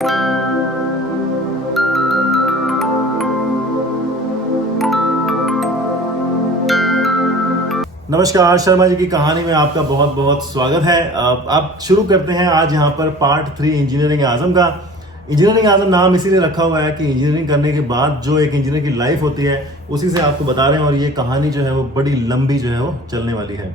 नमस्कार, शर्मा जी की कहानी में आपका बहुत बहुत स्वागत है। अब शुरू करते हैं आज यहाँ पर पार्ट 3 इंजीनियरिंग आजम का। इंजीनियरिंग आजम नाम इसीलिए रखा हुआ है कि इंजीनियरिंग करने के बाद जो एक इंजीनियर की लाइफ होती है उसी से आपको बता रहे हैं, और ये कहानी जो है वो बड़ी लंबी जो है वो चलने वाली है।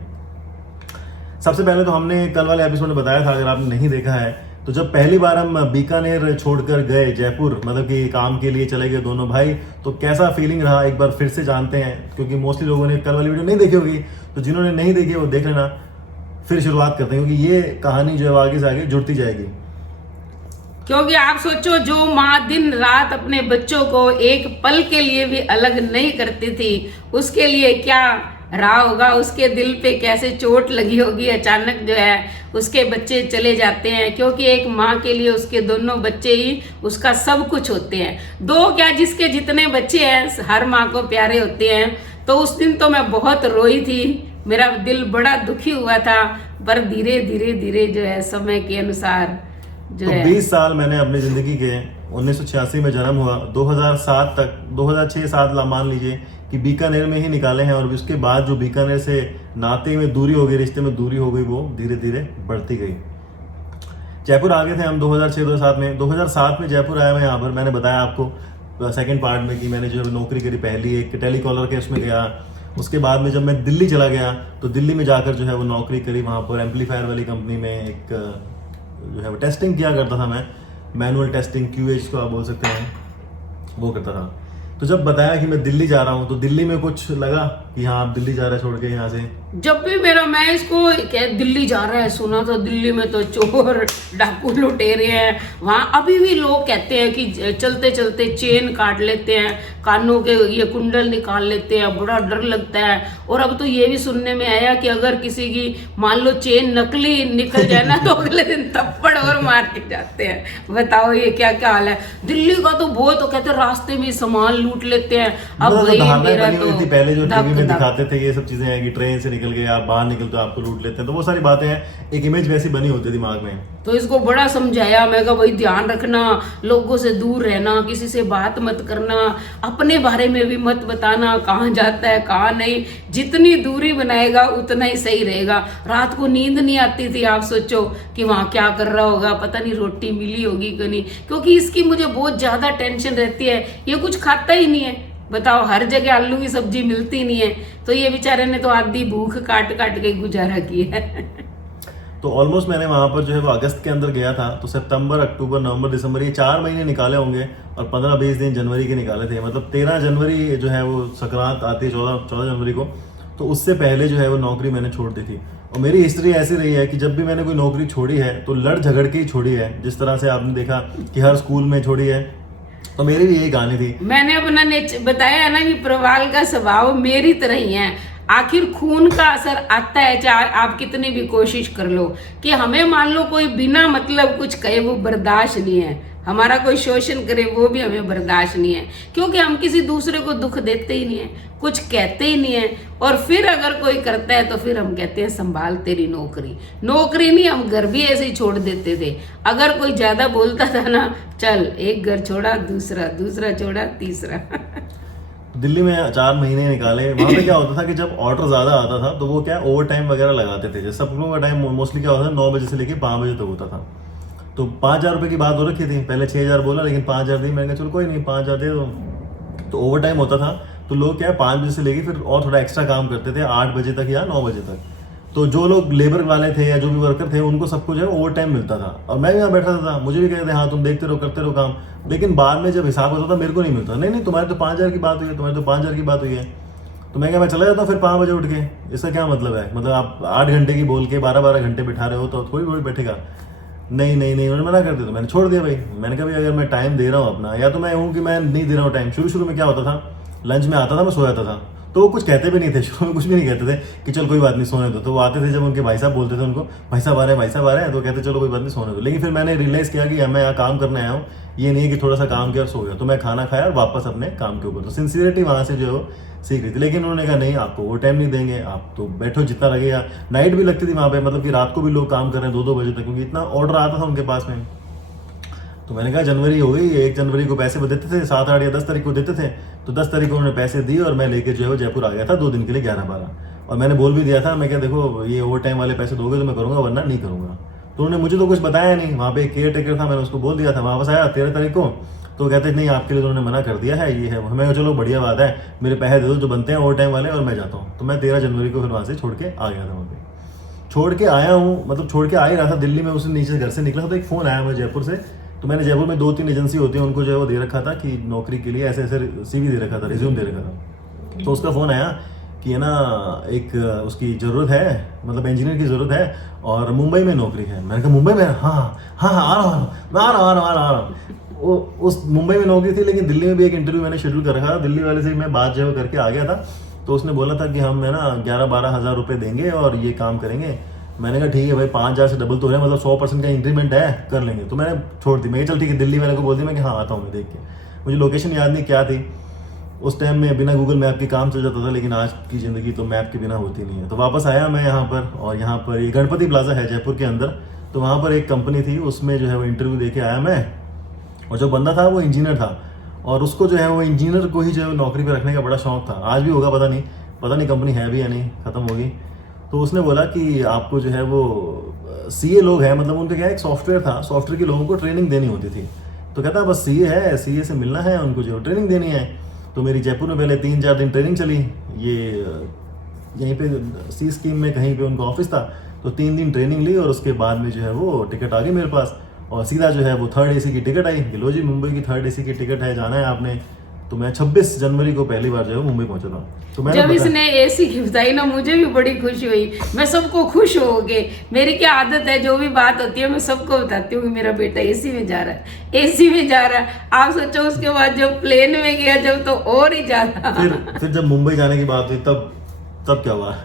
सबसे पहले तो हमने कल वाले एपिसोड में बताया था, अगर आपने नहीं देखा है तो जब पहली बार हम बीकानेर छोड़कर गए जयपुर, मतलब कि काम के लिए चले गए दोनों भाई, तो कैसा फीलिंग रहा एक बार फिर से जानते हैं, क्योंकि मोस्टली लोगों ने कल वाली वीडियो नहीं देखी होगी, तो जिन्होंने नहीं देखी वो देख लेना। फिर शुरुआत करते हैं, क्योंकि ये कहानी जो है आगे से आगे जुड़ती जाएगी। क्योंकि आप सोचो, जो माँ दिन रात अपने बच्चों को एक पल के लिए भी अलग नहीं करती थी, उसके लिए क्या रहा होगा, उसके दिल पे कैसे चोट लगी होगी। अचानक जो है उसके बच्चे चले जाते हैं, क्योंकि एक माँ के लिए उसके दोनों बच्चे ही उसका सब कुछ होते हैं। दो क्या, जिसके जितने बच्चे हैं हर माँ को प्यारे होते हैं। तो उस दिन तो मैं बहुत रोई थी, मेरा दिल बड़ा दुखी हुआ था। पर धीरे धीरे धीरे जो है समय के अनुसार जो है 20 साल मैंने अपनी जिंदगी के 1986 में जन्म हुआ, 2007 तक 2006-7 मान लीजिए कि बीकानेर में ही निकाले हैं, और उसके बाद जो बीकानेर से नाते में दूरी हो गई, रिश्ते में दूरी हो गई, वो धीरे धीरे बढ़ती गई। जयपुर आ गए थे हम 2006-2007 में। 2007 में जयपुर आया मैं यहाँ पर, मैंने बताया आपको सेकंड पार्ट में कि मैंने जो नौकरी करी, पहली एक टेलीकॉलर के उसमें गया। उसके बाद में जब मैं दिल्ली चला गया तो दिल्ली में जाकर जो है वो नौकरी करी, वहाँ पर एम्पलीफायर वाली कंपनी में एक जो है वो टेस्टिंग किया करता था मैं, मैनुअल टेस्टिंग, QA को आप बोल सकते हैं, वो करता था। तो जब बताया कि मैं दिल्ली जा रहा हूँ तो दिल्ली में कुछ लगा कि हाँ आप दिल्ली जा रहे हैं छोड़ के यहाँ से? जब भी मैं इसको दिल्ली जा रहा है सुना, तो दिल्ली में तो चोर डाकू लुटेरे हैं। वहाँ अभी भी लोग कहते हैं कि चलते चलते चेन काट लेते हैं, कानों के ये कुंडल निकाल लेते हैं, बड़ा डर लगता है। और अब तो ये भी सुनने में आया कि अगर किसी की मान लो चेन नकली निकल जाए ना, तो अगले दिन थप्पड़ और मार के जाते हैं। बताओ ये क्या क्या हाल है दिल्ली का। तो वो तो कहते रास्ते में सामान लूट लेते हैं। अब वही मेरा तो पहले जो टीवी में दिखाते थे ये सब चीजें हैं कि ट्रेन से निकल गए, आप बाहर निकल तो आपको लूट लेते हैं, तो वो सारी बातें हैं, एक इमेज वैसी बनी होती है दिमाग में। तो इसको बड़ा समझाया, मैं कहा भाई ध्यान रखना, लोगों से दूर रहना, किसी से बात मत करना, अपने बारे में भी मत बताना, कहाँ जाता है कहाँ नहीं। जितनी दूरी बनाएगा उतना ही सही रहेगा। रात को नींद नहीं आती थी, आप सोचो कि वहाँ क्या कर रहा होगा, पता नहीं रोटी मिली होगी कि नहीं, क्योंकि इसकी मुझे बहुत ज्यादा टेंशन रहती है। ये कुछ खाता ही नहीं है, बताओ, हर जगह आलू की सब्जी मिलती नहीं है, तो ये बेचारे ने तो आधी भूख काट काट के गुजारा किया है। तो ऑलमोस्ट मैंने वहाँ पर जो है वो अगस्त के अंदर गया था, तो सितंबर, अक्टूबर, नवंबर, दिसंबर, ये 4 महीने निकाले होंगे, और 15-20 दिन जनवरी के निकाले थे। मतलब 13 जनवरी जो है वो संक्रांत आती है, 14 जनवरी को, तो उससे पहले जो है वो नौकरी मैंने छोड़ दी थी। और मेरी हिस्ट्री ऐसी रही है कि जब भी मैंने कोई नौकरी छोड़ी है तो लड़ झगड़ के ही छोड़ी है, जिस तरह से आपने देखा कि हर स्कूल में छोड़ी है, तो मेरी भी यही कहानी थी। मैंने अपना बताया है ना कि प्रवाल का स्वभाव मेरी तरह ही है। आखिर खून का असर आता है, चाहे आप कितनी भी कोशिश कर लो। कि हमें मान लो कोई बिना मतलब कुछ कहे वो बर्दाश्त नहीं है, हमारा कोई शोषण करे वो भी हमें बर्दाश्त नहीं है, क्योंकि हम किसी दूसरे को दुख देते ही नहीं है, कुछ कहते ही नहीं है। और फिर अगर कोई करता है तो फिर हम कहते हैं संभाल तेरी नौकरी। नौकरी नहीं, हम घर भी ऐसे ही छोड़ देते थे। अगर कोई ज्यादा बोलता था ना, चल एक घर छोड़ा दूसरा, दूसरा छोड़ा तीसरा। दिल्ली में 4 महीने निकाले। वहाँ पे क्या होता था कि जब ऑर्डर ज्यादा आता था तो वो क्या ओवर टाइम वगैरह लगाते थे। जैसे सब लोगों का टाइम मोस्टली क्या होता था, 9 बजे से लेके 5 बजे तक होता था। तो 5,000 रुपये की बात हो रखी थी, पहले 6,000 बोला, लेकिन 5,000 दी। मैंने कहा चलो कोई नहीं, 5,000 दे दो। तो ओवर टाइम होता था, तो लोग क्या 5 बजे से लेके फिर और थोड़ा एक्स्ट्रा काम करते थे 8 बजे तक या 9 बजे तक। तो जो लोग लेबर वाले थे या जो भी वर्कर थे उनको सब कुछ है ओवर टाइम मिलता था, और मैं भी यहाँ बैठा था, मुझे भी कहते थे हाँ तुम देखते रहो, करते रहो काम। लेकिन बाद में जब हिसाब होता था मेरे को नहीं मिलता। नहीं तुम्हारे तो 5,000 की बात हुई है, तुम्हारे तो 5,000 की बात हुई है। तो मैं क्या, मैं चला जाता हूँ फिर 5 बजे उठ के। इसका क्या मतलब है? मतलब आप 8 घंटे की बोल के 12-12 घंटे बिठा रहे हो तो थोड़ी बैठेगा। नहीं उन्होंने मना कर दिया, तो मैंने छोड़ दिया भाई। मैंने कहा भाई अगर मैं टाइम दे रहा हूँ अपना, या तो मैं हूँ कि मैं नहीं दे रहा हूँ टाइम। शुरू में क्या होता था, लंच में आता था, मैं सो जाता था, तो वो कुछ कहते भी नहीं थे। शुरू में कुछ भी नहीं कहते थे कि चल कोई बात नहीं सोने दो। तो वो आते थे, जब उनके भाई साहब बोलते थे उनको, भाई साहब आ रहे हैं, तो कहते चलो कोई बात नहीं सोने दो। लेकिन फिर मैंने रियलाइज़ किया कि मैं यहाँ काम करने आया हूँ, ये नहीं है कि थोड़ा सा काम किया और सो गया। तो मैं खाना खाया और वापस अपने काम के ऊपर। तो सिंसियरिटी वहाँ से जो है वो सीख रही थी। लेकिन उन्होंने कहा नहीं, आपको वो टाइम नहीं देंगे, आप तो बैठो जितना लगेगा। नाइट भी लगती थी वहाँ पे, मतलब कि रात को भी लोग काम कर रहे हैं 2-2 बजे तक, क्योंकि इतना ऑर्डर आता था उनके पास में। तो मैंने कहा जनवरी हो गई, 1 जनवरी को पैसे देते थे, 7, 8 या 10 तारीख को देते थे। तो 10 तारीख को उन्होंने पैसे दिए और मैं लेके जो है वो जयपुर आ गया था 2 दिन के लिए 11-12। और मैंने बोल भी दिया था, मैं क्या देखो ये ओवर टाइम वाले पैसे दोगे तो मैं करूँगा, वरना नहीं करूँगा। तो उन्होंने मुझे तो कुछ बताया नहीं, वहाँ पे एक केयर टेकर था, मैंने उसको बोल दिया था। वापस आया 13 तारीख को, तो कहते नहीं आपके लिए उन्होंने मना कर दिया है, ये है। मैं कहा चलो बढ़िया बात है, मेरे पैसे दे दो जो बनते हैं ओवर टाइम वाले, और मैं जाता हूँ। तो मैं 13 जनवरी को फिर वहाँ से छोड़ के आ गया था। वहाँ पे छोड़ के आया हूँ, मतलब छोड़ के आ ही रहा था दिल्ली में, उस नीचे घर से निकला तो एक फ़ोन आया मुझे जयपुर से। तो मैंने जयपुर में 2-3 एजेंसी होती है, उनको जो है वो दे रखा था कि नौकरी के लिए ऐसे ऐसे CV दे रखा था, रिज्यूम दे रखा था। तो उसका फ़ोन आया कि है ना एक उसकी ज़रूरत है, मतलब इंजीनियर की ज़रूरत है और मुंबई में नौकरी है। मैंने कहा मुंबई में? हाँ हाँ हाँ आ रहा हूँ। उस मुंबई में नौकरी थी, लेकिन दिल्ली में भी एक इंटरव्यू मैंने शेड्यूल कर रखा था। दिल्ली वाले से मैं बात जो है करके आ गया था। तो उसने बोला था कि हम है ना 11-12 हज़ार रुपये देंगे और ये काम करेंगे। मैंने कहा ठीक है भाई, 5,000 से डबल तो है, मतलब 100% का इंक्रीमेंट है, कर लेंगे। तो मैंने छोड़ दी, मैं चल ठीक है, दिल्ली वाले को बोल दिया मैं कि हाँ आता हूँ मैं देख के। मुझे लोकेशन याद नहीं क्या थी उस टाइम में, बिना गूगल मैप के काम चल जाता था, लेकिन आज की ज़िंदगी तो मैप के बिना होती नहीं है। तो वापस आया मैं यहाँ पर, और यहाँ पर ये गणपति प्लाजा है जयपुर के अंदर। तो वहाँ पर एक कंपनी थी, उसमें जो है वो इंटरव्यू दे के आया मैं। और जो बंदा था वो इंजीनियर था, और उसको जो है वो इंजीनियर को ही जो है नौकरी पर रखने का बड़ा शौक था। आज भी होगा पता नहीं कंपनी है भी या नहीं, ख़त्म होगी। तो उसने बोला कि आपको जो है वो CA लोग हैं, मतलब उनका क्या एक सॉफ्टवेयर था, सॉफ्टवेयर के लोगों को ट्रेनिंग देनी होती थी। तो कहता बस CA है, CA से मिलना है, उनको जो ट्रेनिंग देनी है। तो मेरी जयपुर में पहले 3-4 दिन ट्रेनिंग चली, ये यहीं पे C स्कीम में कहीं पे उनका ऑफिस था। तो 3 दिन ट्रेनिंग ली और उसके बाद में जो है वो टिकट आ गई मेरे पास, और सीधा जो है वो 3rd AC की टिकट आई। लो जी मुंबई की 3rd AC की टिकट है, जाना है आपने। तो मैं 26 जनवरी को पहली बार जो है मुंबई पहुंचा था। तो जब इसने AC की बताई ना, मुझे भी बड़ी खुशी हुई। मैं सबको खुश हो गए। मेरी क्या आदत है, जो भी बात होती है मैं सबको बताती हूँ कि मेरा बेटा AC में जा रहा है, AC में जा रहा है। आप सोचो उसके बाद जब प्लेन में गया जब, तो और ही ज्यादा। फिर जब मुंबई जाने की बात हुई तब क्या हुआ?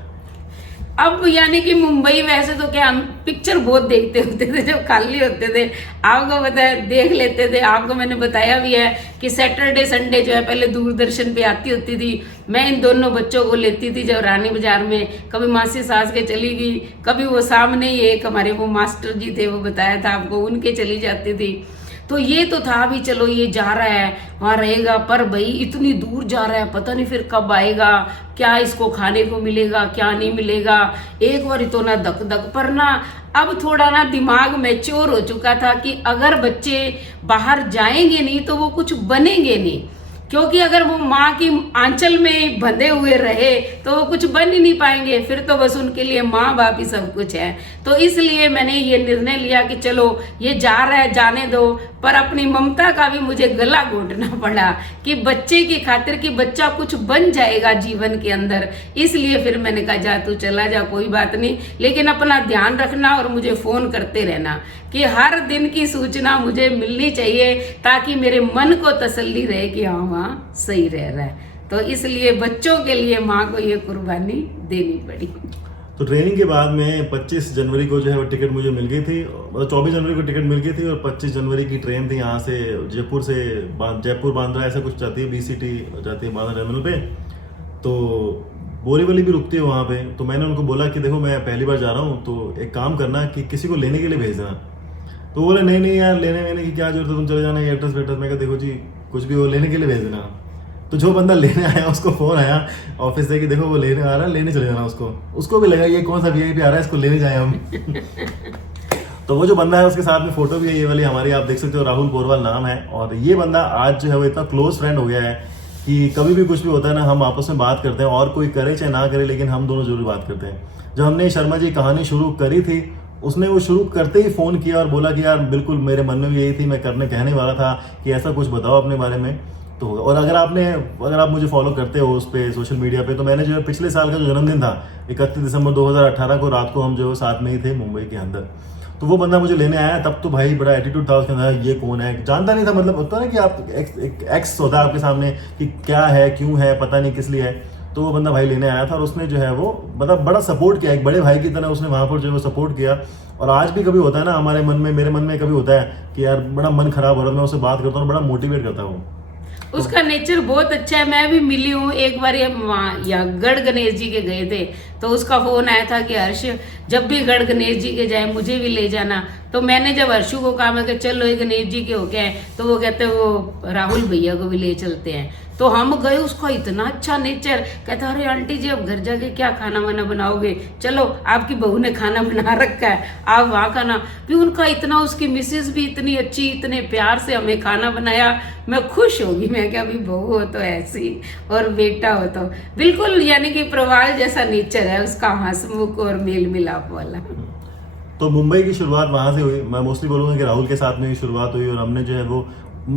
अब यानी कि मुंबई वैसे तो क्या हम पिक्चर बहुत देखते होते थे जब खाली होते थे, आपको पता है देख लेते थे। आपको मैंने बताया भी है कि सैटरडे संडे जो है पहले दूरदर्शन पे आती होती थी। मैं इन दोनों बच्चों को लेती थी जब रानी बाजार में, कभी मासी सास के चली गई, कभी वो सामने ही एक हमारे वो मास्टर जी थे, वो बताया था आपको, उनके चली जाती थी। तो ये तो था भी चलो ये जा रहा है वहाँ रहेगा, पर भाई इतनी दूर जा रहा है, पता नहीं फिर कब आएगा, क्या इसको खाने को मिलेगा क्या नहीं मिलेगा। एक बार तो ना धक धक, पर ना अब थोड़ा ना दिमाग मैच्योर हो चुका था कि अगर बच्चे बाहर जाएंगे नहीं तो वो कुछ बनेंगे नहीं, क्योंकि अगर वो माँ की आंचल में बंधे हुए रहे तो वो कुछ बन ही नहीं पाएंगे। फिर तो बस उनके लिए माँ बाप ही सब कुछ है। तो इसलिए मैंने ये निर्णय लिया कि चलो ये जा रहा है जाने दो, पर अपनी ममता का भी मुझे गला घोटना पड़ा कि बच्चे की खातिर कि बच्चा कुछ बन जाएगा जीवन के अंदर। इसलिए फिर मैंने कहा जा तू चला जा, कोई बात नहीं, लेकिन अपना ध्यान रखना और मुझे फोन करते रहना कि हर दिन की सूचना मुझे मिलनी चाहिए, ताकि मेरे मन को तसल्ली रहे कि हाँ वहाँ सही रह रहा है। तो इसलिए बच्चों के लिए माँ को ये कुर्बानी देनी पड़ी। तो ट्रेनिंग के बाद में 25 जनवरी को जो है वो टिकट मुझे मिल गई थी, मतलब 24 जनवरी को टिकट मिल गई थी, और 25 जनवरी की ट्रेन थी यहाँ से जयपुर से जयपुर बांद्रा ऐसा कुछ जाती है, BCT जाती है बांद्रा टर्मिनल पे। तो बोरीवली भी रुकती है वहाँ पे। तो मैंने उनको बोला कि देखो मैं पहली बार जा रहा हूँ, तो एक काम करना कि किसी को लेने के लिए भेजना। तो बोले नहीं यार लेने वेने की क्या जरूरत है, तुम चले जाना एड्रेस वेड्रेस। मैं कहा देखो जी कुछ भी हो लेने के लिए भेज देना। तो जो बंदा लेने आया उसको फोन आया ऑफिस से कि देखो वो लेने आ रहा है, लेने चले जाना उसको भी लगा ये कौन सा VIP आ रहा है, इसको लेने जाए हम। तो वो जो बंदा है उसके साथ में फोटो भी है ये वाली हमारी, आप देख सकते हो, राहुल पोरवाल नाम है। और ये बंदा आज जो है वो इतना क्लोज फ्रेंड हो गया है कि कभी भी कुछ भी होता है ना हम आपस में बात करते हैं, और कोई करे चाहे ना करे, लेकिन हम दोनों जरूर बात करते हैं। जब हमने शर्मा जी कहानी शुरू करी थी, उसने वो शुरू करते ही फ़ोन किया और बोला कि यार बिल्कुल मेरे मन में भी यही थी, मैं कहने वाला था कि ऐसा कुछ बताओ अपने बारे में। तो और अगर आप मुझे फॉलो करते हो उस पर सोशल मीडिया पे, तो मैंने जो है पिछले साल का जो जन्मदिन था 31 दिसंबर 2018 को रात को हम जो साथ में ही थे मुंबई के अंदर। तो वो बंदा मुझे लेने आया, तब तो भाई बड़ा एटीट्यूड था उसके अंदर, ये कौन है जानता नहीं था, मतलब होता है ना कि आप एक्स होता है आपके सामने कि क्या है क्यों है पता नहीं किस लिए है। तो वो बंदा भाई लेने आया था और उसने जो है वो मतलब बड़ा सपोर्ट किया, एक बड़े भाई की तरह उसने वहाँ पर जो है सपोर्ट किया। और आज भी कभी होता है ना हमारे मन में, मेरे मन में कभी होता है कि यार बड़ा मन खराब हो रहा है, मैं उससे बात करता हूँ, बड़ा मोटिवेट करता हूँ। उसका नेचर बहुत अच्छा है। मैं भी मिली हूँ एक बार, हम वहाँ या गढ़ गणेश जी के गए थे, तो उसका फोन आया था कि हर्ष जब भी गढ़ गणेश जी के जाए मुझे भी ले जाना। तो मैंने जब हर्षू को कहा मैं कि चलो ये गणेश जी के हो गए हैं, तो वो कहते वो राहुल भैया को भी ले चलते हैं। तो हम गए, उसका इतना अच्छा नेचर, कहता अरे आंटी जी अब घर जाके क्या खाना वाना बनाओगे, चलो आपकी बहू ने खाना बना रखा है आप वहाँ खाना। फिर उनका इतना, उसकी मिसेस भी इतनी अच्छी, इतने प्यार से हमें खाना बनाया, मैं खुश होगी। मैं क्या अभी बहू हो तो ऐसी और बेटा हो तो बिल्कुल, यानी कि प्रवाल जैसा नेचर है उसका, हंसमुख और मेल मिलाप वाला। तो मुंबई की शुरुआत वहाँ से हुई। मैं मोस्टली बोलूँगा कि राहुल के साथ में ही शुरुआत हुई, और हमने जो है वो,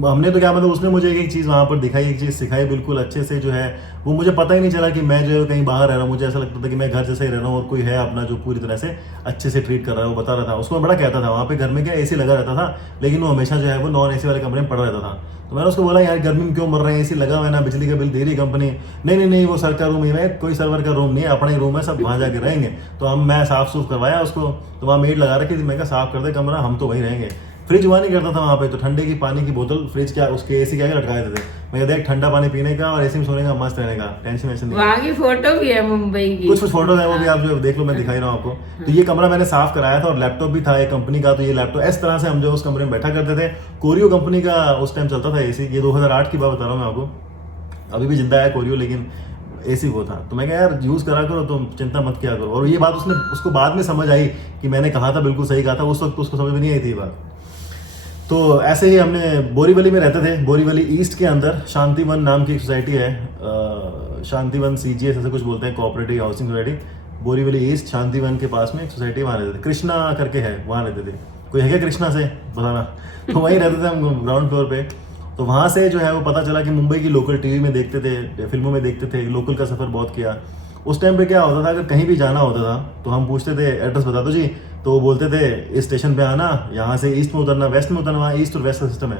हमने तो क्या मतलब, उसने मुझे एक चीज़ वहाँ पर दिखाई, एक चीज़ सिखाई बिल्कुल अच्छे से जो है वो, मुझे पता ही नहीं चला कि मैं जो है कहीं बाहर रह रहा हूँ। मुझे ऐसा लगता था कि मैं घर जैसे ही रह रहा हूँ और कोई है अपना जो पूरी तरह से अच्छे से ट्रीट कर रहा है। वो बता रहा था, उसको मैं बड़ा कहता था वहाँ पे घर में क्या एसी लगा रहता था, लेकिन वो हमेशा जो है वो नॉन एसी वाले कमरे में पड़ा रहता था। तो मैंने उसको बोला यार गर्मी में क्यों मर रहे हैं, एसी लगा हुआ है ना, बिजली का बिल दे रही कंपनी। नहीं वो सर का रूम ही है, कोई सर्वर का रूम नहीं है, अपना ही रूम है, सब वहाँ जाके रहेंगे। तो मैं साफ सूफ करवाया उसको, तो वहाँ मेड लगा रखी थी, मैं कहा साफ कर दे कमरा, हम तो वहीं रहेंगे। फ्रिज हुआ नहीं करता था वहाँ पे, तो ठंडे की पानी की बोतल फ्रिज क्या उसके एसी क्या लटकाए थे। मैं कहता ठंडा पानी पीने का और एसी में सोने का, मस्त रहने का, टेंशन वेंशन नहीं। वहाँ की फोटो भी है मुंबई की, कुछ फोटो है, वो भी आप जो देख लो, मैं दिखाई रहा हूँ आपको। तो ये कमरा मैंने साफ कराया था, और लैपटॉप भी था एक कंपनी का। तो ये लैपटॉप इस तरह से हम जो उस कमरे में बैठा करते थे। कोरियो कंपनी का उस टाइम चलता था एसी, ये 2008 की बात बता रहा हूँ मैं आपको, अभी भी जिंदा है कोरियो, लेकिन एसी वो था। तो मैं कहा यार यूज़ करा करो, तुम चिंता मत किया करो। और ये बात उसको बाद में समझ आई कि मैंने कहा था, बिल्कुल सही कहा था, उस वक्त उसको समझ में नहीं आई थी बात। तो ऐसे ही हमने बोरीवली में रहते थे, बोरीवली ईस्ट के अंदर शांतिवन नाम की एक सोसाइटी है, शांतिवन CGS ऐसे कुछ बोलते हैं, cooperative housing society. Borivali east Shantivan के पास में एक सोसाइटी, वहाँ रहते थे, कृष्णा करके है, वहाँ रहते थे। कोई है क्या कृष्णा से बताना? तो वहीं रहते थे हम ग्राउंड फ्लोर पे। तो वहाँ से जो है वो पता चला कि मुंबई की लोकल टीवी में देखते थे, फिल्मों में देखते थे, लोकल का सफ़र बहुत किया। उस टाइम पे क्या होता था, अगर कहीं भी जाना होता था तो हम पूछते थे एड्रेस बता दो जी, तो वो बोलते थे इस स्टेशन पे आना, यहाँ से ईस्ट में उतरना, वेस्ट में उतरना। वहाँ ईस्ट और वेस्ट का सिस्टम है,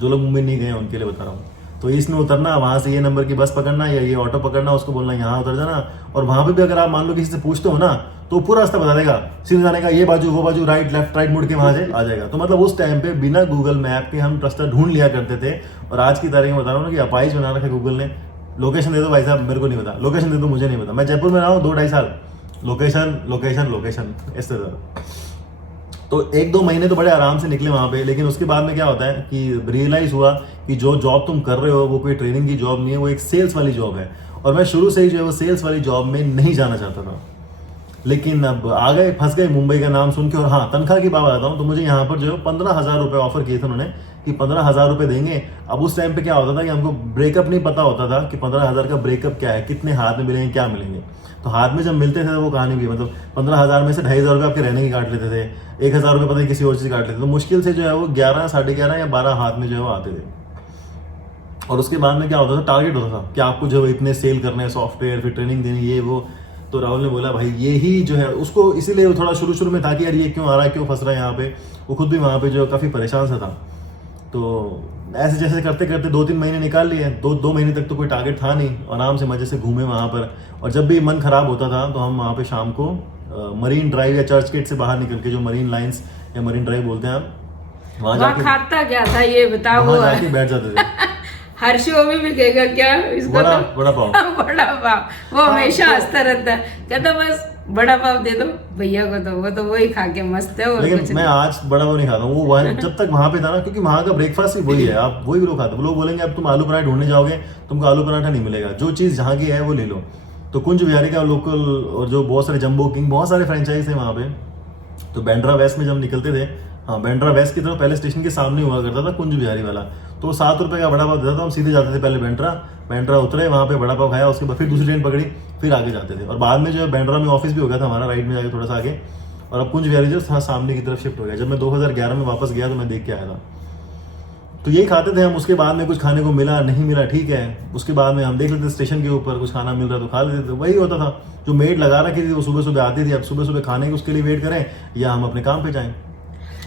जो लोग मुंबई नहीं गए हैं उनके लिए बता रहा हूँ। तो ईस्ट में उतरना, वहाँ से ये नंबर की बस पकड़ना या ये ऑटो पकड़ना, उसको बोलना यहाँ उतर जाना। और वहाँ पे भी अगर आप मान लो किसी से पूछते हो ना, तो पूरा रास्ता बता देगा, सीधे जाने का, ये बाजू वो बाजू, राइट लेफ्ट राइट मुड़ के वहाँ से आ जाएगा। तो मतलब उस टाइम पे बिना गूगल मैप के हम रास्ता ढूंढ लिया करते थे। और आज की तारीख में बता रहा हूँ ना कि अपाइज बना रखा गूगल ने, लोकेशन दे दो भाई साहब, मेरे को नहीं पता, लोकेशन दे दो मुझे नहीं पता। मैं जयपुर में रहा हूँ 2-2.5 साल, लोकेशन इससे ज़्यादा। तो 1-2 महीने तो बड़े आराम से निकले वहाँ पे। लेकिन उसके बाद में क्या होता है कि रियलाइज़ हुआ कि जो जॉब तुम कर रहे हो वो कोई ट्रेनिंग की जॉब नहीं है, वो एक सेल्स वाली जॉब है। और मैं शुरू से ही जो है वो सेल्स वाली जॉब में नहीं जाना चाहता था, लेकिन अब आ गए, फंस गए मुंबई का नाम सुन के। और हाँ, तनख्वाह की बात आता हूँ, तो मुझे यहाँ पर जो है 15,000 रुपये ऑफर किए थे उन्होंने कि 15,000 रुपये देंगे। अब उस टाइम पे क्या होता था कि हमको ब्रेकअप नहीं पता होता था कि 15,000 का ब्रेकअप क्या है, कितने हाथ में मिलेंगे, क्या मिलेंगे। तो हाथ में जब मिलते थे वो कहानी भी, मतलब 15,000 में से 2,500 रुपये आपके रहने की काट लेते थे, 1,000 रुपये पता नहीं किसी और चीज़ काट लेते थे। तो मुश्किल से जो है वो 11, 11.5 या 12 हाथ में जो है वो आते थे। और उसके बाद में क्या होता था, टारगेट होता था कि आपको जो इतने सेल करने हैं, सॉफ्टवेयर, फिर ट्रेनिंग देनी, ये वो। तो राहुल ने बोला भाई ये ही जो है उसको, इसीलिए वो थोड़ा शुरू में था कि यार ये क्यों आ रहा है, क्यों फंस रहा है यहाँ पे। वो खुद भी वहाँ पे जो काफ़ी परेशान सा था। तो ऐसे जैसे करते करते 2-3 महीने निकाल लिए। 2 महीने तक तो कोई टारगेट था नहीं, आराम से मजे से घूमे वहाँ पर। और जब भी मन खराब होता था तो हम वहाँ पे शाम को मरीन ड्राइव या चर्च गेट से बाहर निकल के, जो मरीन लाइंस या मरीन ड्राइव बोलते हैं हम, वहाँ जाके खाता क्या था ये बताओ। वहाँ जाके बैठ जाते थे। हर्षो में भी कहेगा क्या इसको, बड़ा तो पाव बड़ा पाव। वो हमेशा हंसता रहता है, कहता बस बड़ा पाव दे दो भैया को, तो वो तो वही खा के मस्त है। और लेकिन मैं आज बड़ा वो नहीं खाता हूँ, वो जब तक वहाँ पे था ना, क्योंकि वहाँ का ब्रेकफास्ट ही वही है, आप वही लोग खाते हो। लोग बोलेंगे अब तुम आलू पराठा ढूंढने जाओगे, तुमको आलू पराठा नहीं मिलेगा, जो चीज़ जहाँ की है वो ले लो। तो कुंज बिहारी का लोकल, और जो बहुत सारे जंबो किंग, बहुत सारे फ्रेंचाइज थे वहाँ पे। तो बैंड्रा वेस्ट में जब निकलते थे, हाँ बैंड्रा वेस्ट की तरफ, पहले स्टेशन के सामने हुआ करता था कुंज बिहारी वाला। तो 7 रुपये का बड़ा पाव देता था, हम सीधे जाते थे पहले बैंड्रा उतरे, वहाँ पे बड़ा पाव खाया, उसके बाद फिर दूसरी ट्रेन पकड़ी, फिर आगे जाते थे। और बाद में जो है बैंड्रा में ऑफिस भी हो गया था हमारा, राइट में जाके थोड़ा सा आगे। और अब कुंज बिहारी जो था सामने की तरफ शिफ्ट हो गया। जब मैं 2011 में वापस गया तो मैं देख के आया था। तो यही खाते थे हम। उसके बाद में कुछ खाने को मिला नहीं मिला ठीक है, उसके बाद में हम देख लेते स्टेशन के ऊपर कुछ खाना मिल रहा तो खा लेते थे। वही होता था, जो मेड लगा रखी थी वो सुबह सुबह आती थी। अब सुबह सुबह खाने के उसके लिए वेट करें या हम अपने काम पे जाएं।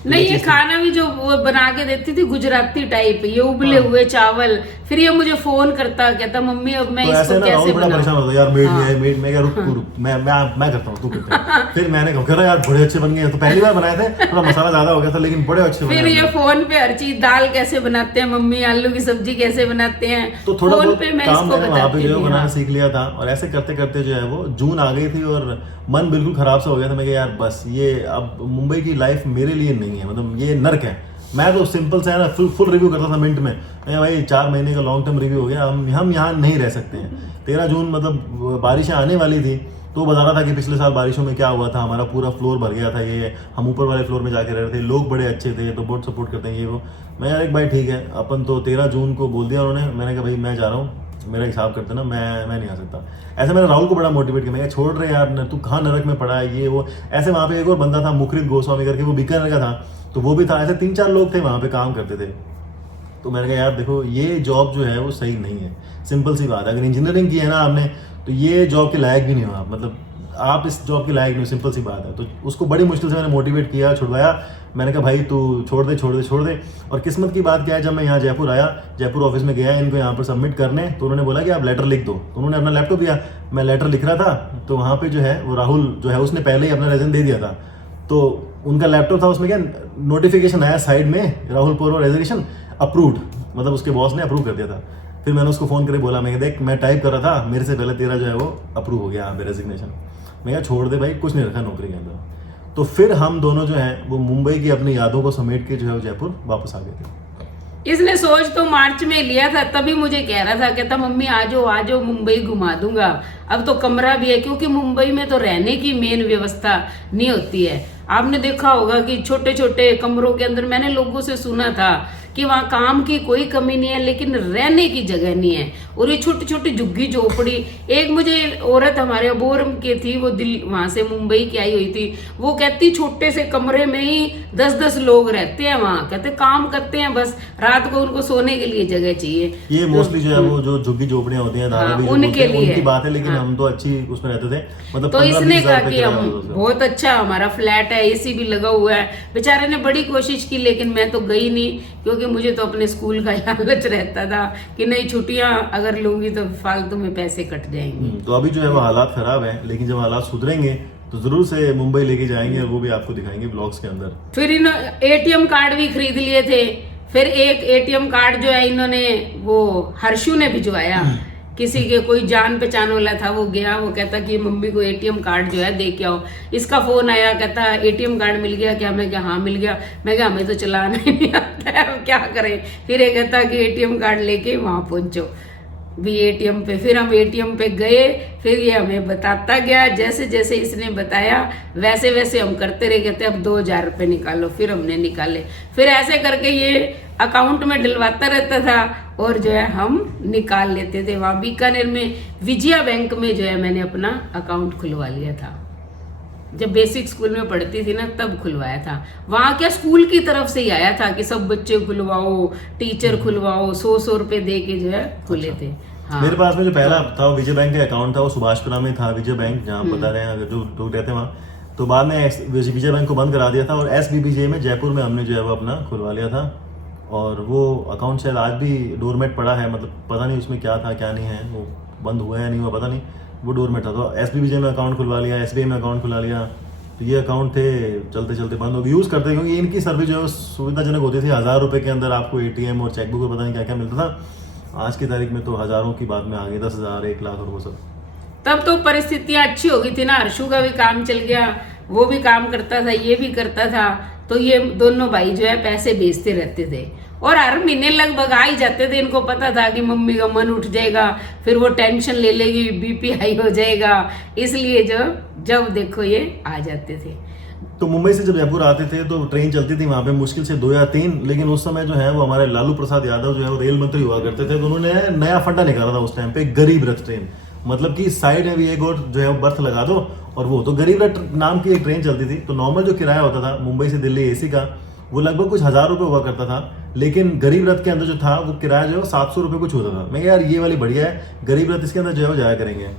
नहीं, ये खाना भी जो वो बना के देती थी गुजराती टाइप, ये उबले हुए चावल, फिर ये मुझे फोन करता, कहता मम्मी अब मैं तो ऐसे इसको ना कैसे राहुल बड़ा परेशान बनाऊं। होता यार, मेड नहीं है, मेड, मैं क्या, रुक मैं करता हूँ, तू करता है। फिर मैंने कहा यार बड़े अच्छे बन गए, तो पहली बार बनाए थे, थोड़ा मसाला ज्यादा हो गया था, लेकिन बड़े अच्छे फिर बने। ये फोन पे हर चीज, दाल कैसे बनाते हैं मम्मी, आलू की सब्जी कैसे बनाते हैं, तो थोड़ा फोन बहुत पे मैं काम इसको मैंने वहाँ पे बताती जो है थी। बनाना हाँ। सीख लिया था, और ऐसे करते करते जो है वो जून आ गई थी और मन बिल्कुल खराब सा हो गया था। मैं कहा यार बस ये अब मुंबई की लाइफ मेरे लिए नहीं है, मतलब ये नर्क है। मैं तो सिंपल सा है ना, फुल रिव्यू करता था मिनट में। मैं भाई 4 महीने का लॉन्ग टर्म रिव्यू हो गया, हम यहाँ नहीं रह सकते हैं। 13 जून मतलब बारिशें आने वाली थी, तो बता रहा था कि पिछले साल बारिशों में क्या हुआ था, हमारा पूरा फ्लोर भर गया था, ये हम ऊपर वाले फ्लोर में जाके रह रहे थे, लोग बड़े अच्छे थे, तो बहुत सपोर्ट करते हैं ये वो। मैं यार एक भाई ठीक है, अपन तो 13 जून को बोल दिया उन्होंने। मैंने कहा भाई मैं जा रहा हूँ, मेरा हिसाब करते ना, मैं नहीं आ सकता। ऐसे मैंने राहुल को बड़ा मोटिवेट किया, मैं कहा छोड़ रहे यार, तू कहाँ नरक में पड़ा है ये वो। ऐसे वहाँ पे एक और बंदा था मुखरित गोस्वामी करके, वो बीकानेर का था, तो वो भी था। ऐसे 3-4 लोग थे वहाँ पे काम करते थे। तो मैंने कहा यार देखो ये जॉब जो है वो सही नहीं है, सिंपल सी बात है। अगर इंजीनियरिंग की है ना आपने, तो ये जॉब के लायक भी नहीं हो आप, मतलब आप इस जॉब के लायक नहीं हो, सिंपल सी बात है। तो उसको बड़ी मुश्किल से मैंने मोटिवेट किया, छुड़वाया। मैंने कहा भाई तू छोड़ दे। और किस्मत की बात क्या है, जब मैं यहाँ जयपुर आया, जयपुर ऑफिस में गया इनको यहाँ पर सबमिट करने, तो उन्होंने बोला कि आप लेटर लिख दो। तो उन्होंने अपना लैपटॉप दिया, मैं लेटर लिख रहा था, तो वहाँ पे जो है वो राहुल जो है उसने पहले ही अपना रेजन दे दिया था। तो उनका लैपटॉप था, उसमें क्या नोटिफिकेशन आया साइड में, राहुल पोरवा रेजिग्नेशन अप्रूव्ड, मतलब उसके बॉस ने अप्रूव कर दिया था। फिर मैंने उसको फ़ोन करके बोला, मैं देख मैं टाइप कर रहा था, मेरे से पहले तेरा जो है वो अप्रूव हो गया यहाँ पे रेजिग्नेशन। मैं कहा छोड़ दे भाई, कुछ नहीं रखा नौकरी के अंदर। तो फिर हम दोनों जो है वो मुंबई की अपनी यादों को समेट के जो है वो जयपुर वापस आ गए थे। इसने सोच तो मार्च में लिया था, तभी मुझे कह रहा था, कहता मम्मी आ जाओ मुंबई घुमा दूंगा। अब तो कमरा भी है, क्योंकि मुंबई में तो रहने की मेन व्यवस्था नहीं होती है। आपने देखा होगा कि छोटे छोटे कमरों के अंदर, मैंने लोगों से सुना था कि वहाँ काम की कोई कमी नहीं है, लेकिन रहने की जगह नहीं है। और ये छोटी छोटी झुग्गी झोपड़ी, एक मुझे औरत हमारे अबोरम के थी, वो वहां से मुंबई की आई हुई थी, वो कहती छोटे से कमरे में ही 10-10 लोग रहते हैं वहाँ, कहते काम करते हैं, बस रात को उनको सोने के लिए जगह चाहिए। ये मोस्टली जो है वो जो झुग्गी झोपड़ियां होती हैं, धारावी जो उनके बोलते हैं, लिए उनकी बात है, लेकिन हाँ। हम तो अच्छी उसमें रहते थे, मतलब तो 15-20 इसने हज़ार कहा रुपए कि किराया हम होता था उसका। बहुत अच्छा हमारा फ्लैट है, एसी भी लगा हुआ है। बेचारे ने बड़ी कोशिश की, लेकिन मैं तो गई नहीं, क्योंकि मुझे तो अपने स्कूल का लालच रहता था कि नहीं छुट्टियां अगर लूंगी तो फालतू में पैसे कट जाएंगे। तो अभी जो है वो हालात खराब है, लेकिन जब हालात सुधरेंगे तो जरूर से मुंबई लेके जाएंगे, और वो भी आपको दिखाएंगे ब्लॉग्स के अंदर। फिर इन एटीएम कार्ड भी खरीद लिए थे। फिर एक एटीएम कार्ड जो है इन्होंने, वो हर्षू ने भिजवाया, किसी के कोई जान पहचान वाला था, वो गया, वो कहता कि मम्मी को एटीएम कार्ड जो है दे के आओ। इसका फोन आया, कहता एटीएम कार्ड मिल गया क्या? मैं क्या हाँ मिल गया। मैं क्या हमें तो चलाना ही नहीं आता है, अब क्या करें। फिर ये कहता कि एटीएम कार्ड लेके वहां पहुंचो भी एटीएम पे। फिर हम एटीएम पे गए, फिर ये हमें बताता गया, जैसे जैसे इसने बताया वैसे वैसे हम करते रहे। कहते अब 2000 रुपये निकालो, फिर हमने निकाले। फिर ऐसे करके ये अकाउंट में डलवाता रहता था, और जो है हम निकाल लेते थे। वहाँ बीकानेर में विजया बैंक में जो है मैंने अपना अकाउंट खुलवा लिया था। जब बेसिक स्कूल में पढ़ती थी ना, तब खुलवाया था। वहाँ क्या स्कूल की तरफ से ही आया था कि सब बच्चे खुलवाओ, टीचर खुलवाओ, 100-100 रुपए दे के जो है खुले थे। हाँ। मेरे पास में जो पहला था वो विजय बैंक का अकाउंट था, वो सुभाषपुरा में था विजय बैंक, जहाँ बता रहे हैं अगर जो लोग रहते हैं वहाँ। तो बाद में विजय बैंक को बंद करा दिया था, और SBBJ में जयपुर में हमने जो है वो अपना खुलवा लिया था। और वो अकाउंट शायद आज भी डोरमेट पड़ा है, मतलब पता नहीं उसमें क्या था क्या नहीं है, वो बंद हुआ है या नहीं हुआ पता नहीं, वो डोरमेट था। तो SBBJ में अकाउंट खुलवा लिया, SBI में अकाउंट खुलवा लिया। तो ये अकाउंट थे चलते चलते बंद हो गए, यूज़ करते, क्योंकि इनकी सर्विस जो है सुविधाजनक होती थी। 1000 रुपये के अंदर आपको ATM और चेकबुक और पता नहीं क्या क्या मिलता था। आज की तारीख में तो हज़ारों की बात में आ गई, 10,000, 1 लाख और वो सब। तब तो परिस्थितियां अच्छी हो गई थी ना, हर्षू का भी काम चल गया, वो भी काम करता था, ये भी करता था। तो ये दोनों भाई जो है पैसे भेजते रहते थे, और हर महीने लगभग आ ही जाते थे। इनको पता था कि मम्मी का मन उठ जाएगा, फिर वो टेंशन ले लेगी, BP हाई हो जाएगा, इसलिए जब देखो ये आ जाते थे। तो मुंबई से जब जयपुर आते थे तो ट्रेन चलती थी वहाँ पे मुश्किल से 2 या 3, लेकिन उस समय जो है वो हमारे लालू प्रसाद यादव जो है वो रेल मंत्री हुआ करते थे। तो उन्होंने नया फंडा निकाला था उस टाइम पे, गरीब रथ ट्रेन। मतलब कि साइड में भी एक और जो है बर्थ लगा दो, और वो तो गरीब रथ नाम की एक ट्रेन चलती थी। तो नॉर्मल जो किराया होता था मुंबई से दिल्ली AC का, वो लगभग कुछ 1000 रुपये हुआ करता था। लेकिन गरीब रथ के अंदर जो था वो किराया जो है 700 रुपये कुछ होता था। मैं यार ये वाली बढ़िया है, गरीब रथ इसके अंदर जो है वो जाया करेंगे।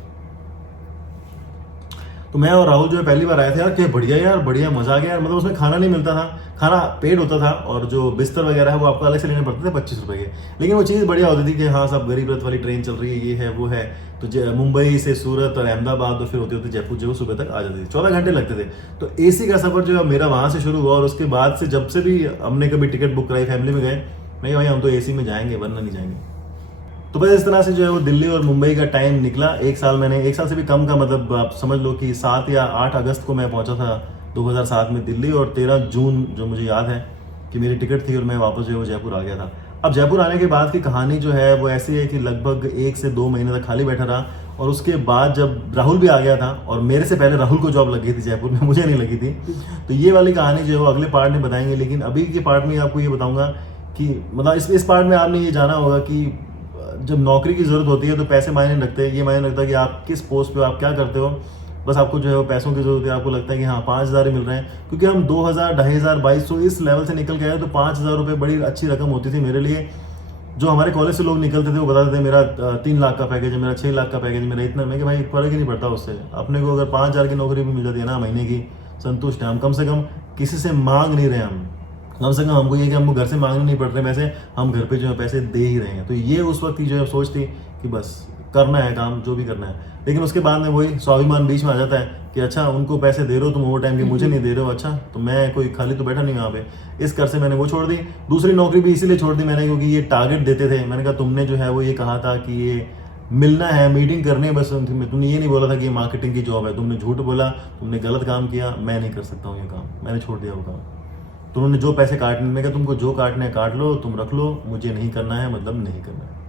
तो मैं और राहुल जो है पहली बार आए थे, यार क्या बढ़िया यार, बढ़िया मजा आ गया यार। मतलब उसमें खाना नहीं मिलता था, खाना पेड होता था और जो बिस्तर वगैरह है वो आपको अलग से लेने पड़ते थे 25 रुपए के। लेकिन वो चीज़ बढ़िया होती थी कि हाँ सब गरीब रथ वाली ट्रेन चल रही है, ये है वो है। तो मुंबई से सूरत और अहमदाबाद और फिर होते होते जयपुर जो सुबह तक आ जाती थी, 14 घंटे लगते थे। तो AC का सफर जो है मेरा वहाँ से शुरू हुआ और उसके बाद से जब से भी हमने कभी टिकट बुक कराई, फैमिली में गए, नहीं भाई हम तो AC में जाएंगे वरना नहीं जाएंगे। तो बस इस तरह से जो है वो दिल्ली और मुंबई का टाइम निकला। एक साल से भी कम का, मतलब आप समझ लो कि 7 या 8 अगस्त को मैं पहुंचा था 2007 में दिल्ली, और 13 जून जो मुझे याद है कि मेरी टिकट थी और मैं वापस जो है वो जयपुर आ गया था। अब जयपुर आने के बाद की कहानी जो है वो ऐसी है कि लगभग 1 से 2 महीने तक खाली बैठा रहा, और उसके बाद जब राहुल भी आ गया था, और मेरे से पहले राहुल को जॉब लगी थी जयपुर में, मुझे नहीं लगी थी। तो ये वाली कहानी जो है वो अगले पार्ट में बताएंगे, लेकिन अभी के पार्ट में आपको ये बताऊंगा कि मतलब इस पार्ट में आपने ये जाना होगा कि जब नौकरी की ज़रूरत होती है तो पैसे मायने नहीं रखते। ये मायने रखता है कि आप किस पोस्ट पे आप क्या करते हो। बस आपको जो है वो पैसों की ज़रूरत है, आपको लगता है कि हाँ 5,000 ही मिल रहे हैं, क्योंकि हम 2,000, 2,500, 2,200 इस लेवल से निकल के आए, तो 5,000 रुपये बड़ी अच्छी रकम होती थी मेरे लिए। जो हमारे कॉलेज से लोग निकलते थे वो बताते थे मेरा 3 लाख का पैकेज है, मेरा 6 लाख का पैकेज, मेरा इतना। मैं कि भाई फर्क ही नहीं पड़ता उससे। अपने को अगर 5,000 की नौकरी भी मिल जाती है ना महीने की, संतुष्ट है हम। कम से कम किसी से मांग नहीं रहे हम, कम से कम हमको ये कि हमको घर से मांगने नहीं पड़ रहे पैसे, हम घर पे जो है पैसे दे ही रहे हैं। तो ये उस वक्त की जो है सोच थी कि बस करना है काम, जो भी करना है। लेकिन उसके बाद में वही स्वाभिमान बीच में आ जाता है कि अच्छा उनको पैसे दे रहे हो तुम ओवर टाइम के, मुझे नहीं दे रहे हो, अच्छा तो मैं कोई खाली तो बैठा नहीं वहाँ पे। इस कर से मैंने वो छोड़ दी। दूसरी नौकरी भी इसीलिए छोड़ दी मैंने क्योंकि ये टारगेट देते थे। मैंने कहा तुमने जो है वो ये कहा था कि ये मिलना है, मीटिंग करनी है, बस तुमने ये नहीं बोला था कि ये मार्केटिंग की जॉब है। तुमने झूठ बोला, तुमने गलत काम किया, मैं नहीं कर सकता हूँ ये काम, मैंने छोड़ दिया वो काम। तो उन्होंने जो पैसे काटने, मैं कहा तुमको जो काटने हैं काट लो, तुम रख लो, मुझे नहीं करना है, मतलब नहीं करना है।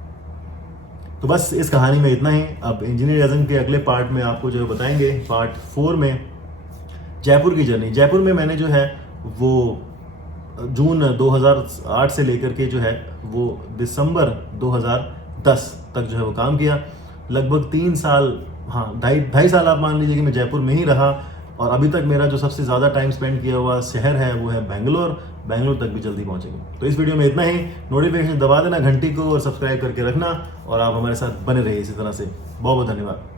तो बस इस कहानी में इतना ही। अब इंजीनियरिज्म के अगले पार्ट में आपको जो है बताएंगे, पार्ट 4 में जयपुर की जर्नी। जयपुर में मैंने जो है वो जून 2008 से लेकर के जो है वो दिसंबर 2010 तक जो है वो काम किया। लगभग 3 साल, हाँ 2.5 साल आप मान लीजिए कि मैं जयपुर में ही रहा। और अभी तक मेरा जो सबसे ज़्यादा टाइम स्पेंड किया हुआ शहर है वो है बेंगलोर तक भी जल्दी पहुंचेंगे। तो इस वीडियो में इतना ही। नोटिफिकेशन दबा देना घंटी को और सब्सक्राइब करके रखना, और आप हमारे साथ बने रहिए इसी तरह से। बहुत बहुत धन्यवाद।